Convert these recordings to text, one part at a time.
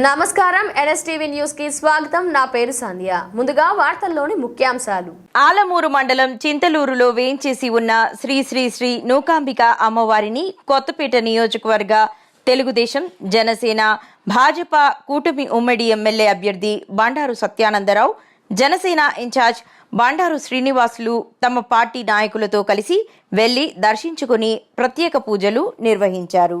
నమస్కారం ఎన్ఎస్టీవీ న్యూస్కి స్వాగతం నా పేరు సంధ్య ముందుగా వార్తల్లోని ముఖ్యాంశాలు ఆలమూరు మండలం చింతలూరులో వేంచేసి ఉన్న శ్రీ శ్రీ శ్రీ నూకాంబిక అమ్మవారిని కొత్తపేట నియోజకవర్గ తెలుగుదేశం జనసేన భాజపా కూటమి ఉమ్మడి ఎమ్మెల్యే అభ్యర్థి బండారు సత్యానందరావు జనసేన ఇన్ఛార్జ్ బండారు శ్రీనివాసులు తమ పార్టీ నాయకులతో కలిసి వెళ్ళి దర్శించుకుని ప్రత్యేక పూజలు నిర్వహించారు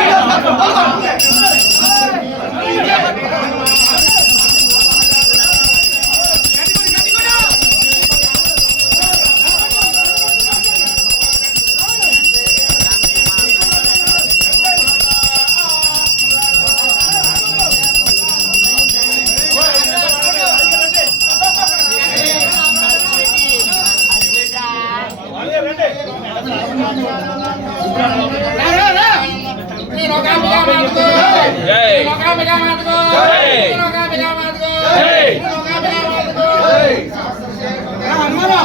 ఫోటో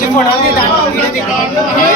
जो मुड़ा ला